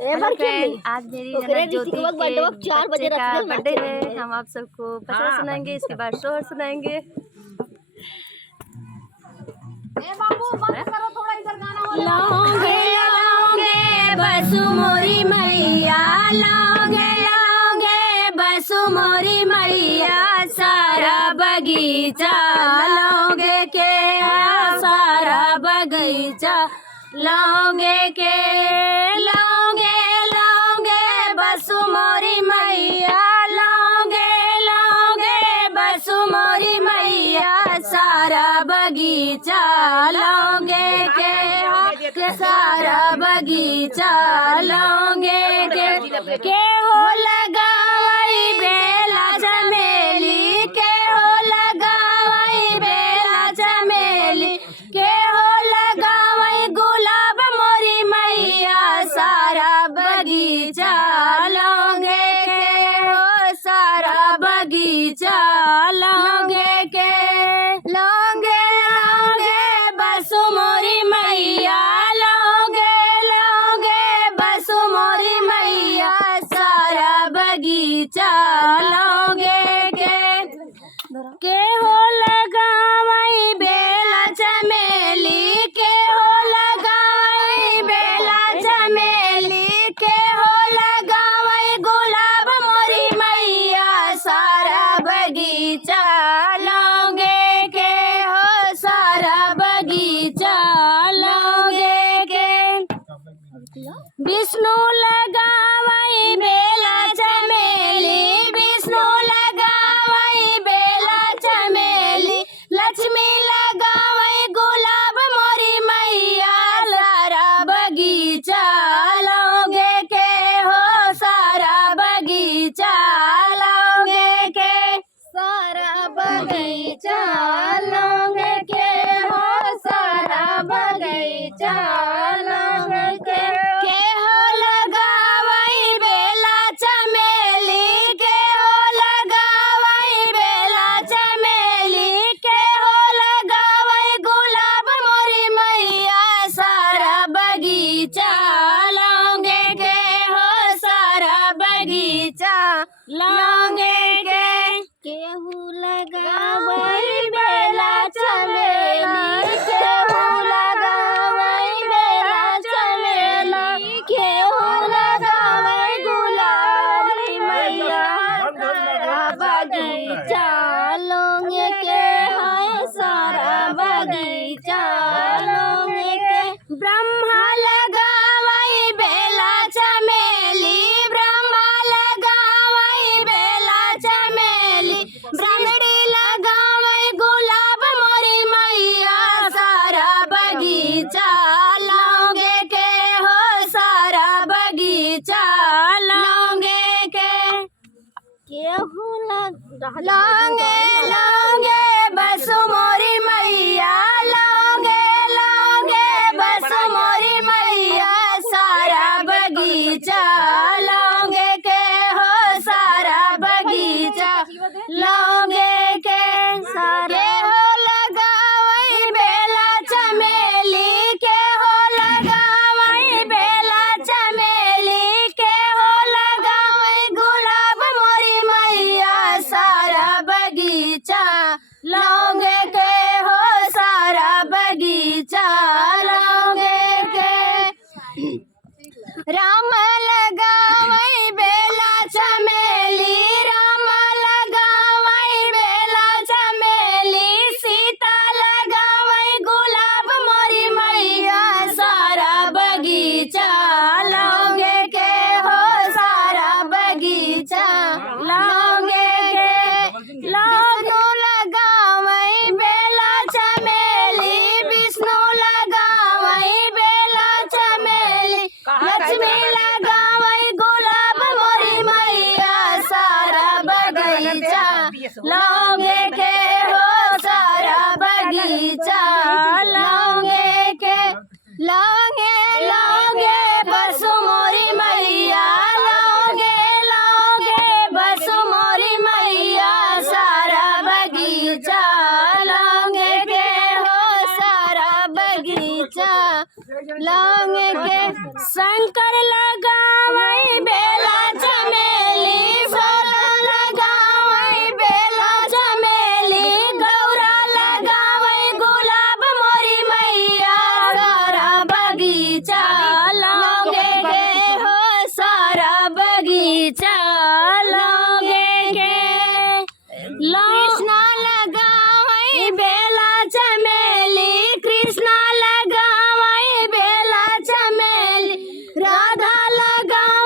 Hello friend, आज मेरी ननद ज्योति के बच्चे का बर्थडे है। हम आप सबको पचरा सुनाएंगे, इसके बाद शोहर सुनाएंगे। लौंगे लौंगे बसु मोरी मैया, लौंगे लौंगे बसु मोरी मैया, सारा बगीचा लौंगे के सारा बगीचा लौंगे के, लौंगे लौंगे बसु मोरी मैया, लौंगे लौंगे बसु मोरी मैया, सारा बगीचा लौंगे के सारा बगीचा लौंगे के हो लगावई बेला चमेली, के हो लगावई बेला चमेली, के हो लगावई गुलाब मोरी मैया, सारा बगीचा लौंगे के हो सारा बगीचा लौंगे के, लौंगे लौंगे बसु मोरी मैया, लौंगे लौंगे बसु मोरी मैया, सारा बगीचा लौंगे के हो लगावई बेला चमेली, के हो लगावई बेला चमेली, के हो लगावई गुलाब मोरी मैया, सारा बगीचा लौंगे के हो सारा बगीचा लौंगे के, विष्णु लगावई बेला चमेली, विष्णु लगावई बेला चमेली, लक्ष्मी लगावई गुलाब मोरी मैया, सारा बगीचा लौंगे के हो सारा बगीचा लौंगे के, सारा बगीचा लौंगे के हो सारा बगीचा लौंगे के हो लगावई बेला चमेली, के हो लगावई बेला चमेली, के हो लगावई गुलाब मोरी मैया, सारा बगीचा लौंगे के हो सारा बगीचा लौंगे के, केहू लगावई बेला चमेली, केहू लगावई बेला चमेली, केहू लगावई गुलाब मोरी मैया, सारा बगीचा लौंगे के है सारा बगीचा लौंगे के, ब्रह्मा लगावई बेला चमेली, ब्रह्मा लगावई बेला चमेली, ब्राह्मणी लगावई गुलाब मोरी मैया, सारा बगीचा लौंगे के हो सारा बगीचा लौंगे के, केहू लौंगे लौंगे बसु मोरी मैया, लौंगे लौंगे बसु मोरी मैया, सारा बगीचा लौंगे के हो सारा बगीचा लौंगे के, सारे हो लगावई बेला चमेली, के हो लगावई बेला चमेली, के हो लगावई गुलाब मोरी मैया, सारा बगीचा लौंगे के हो सारा बगीचा लौंगे के, राम लगावई बेला चमेली, राम लगावई बेला चमेली, सीता लगावई गुलाब मोरी मैया, सारा बगीचा लौंगे के हो सारा बगीचा लौंगे के, विष्णु लगावई बेला चमेली, विष्णु लगावई बेला चमेली, लक्ष्मी लगावई गुलाब मोरी मैया, सारा बगीचा लौंगे के हो सारा बगीचा लौंगे के, लौंगे लौंगे बसु मोरी मैया, लौंगे लौंगे बसु मोरी मैया, सारा बगीचा लौंगे के हो सारा बगीचा लौंगे के, शंकर लगा राधा लगावई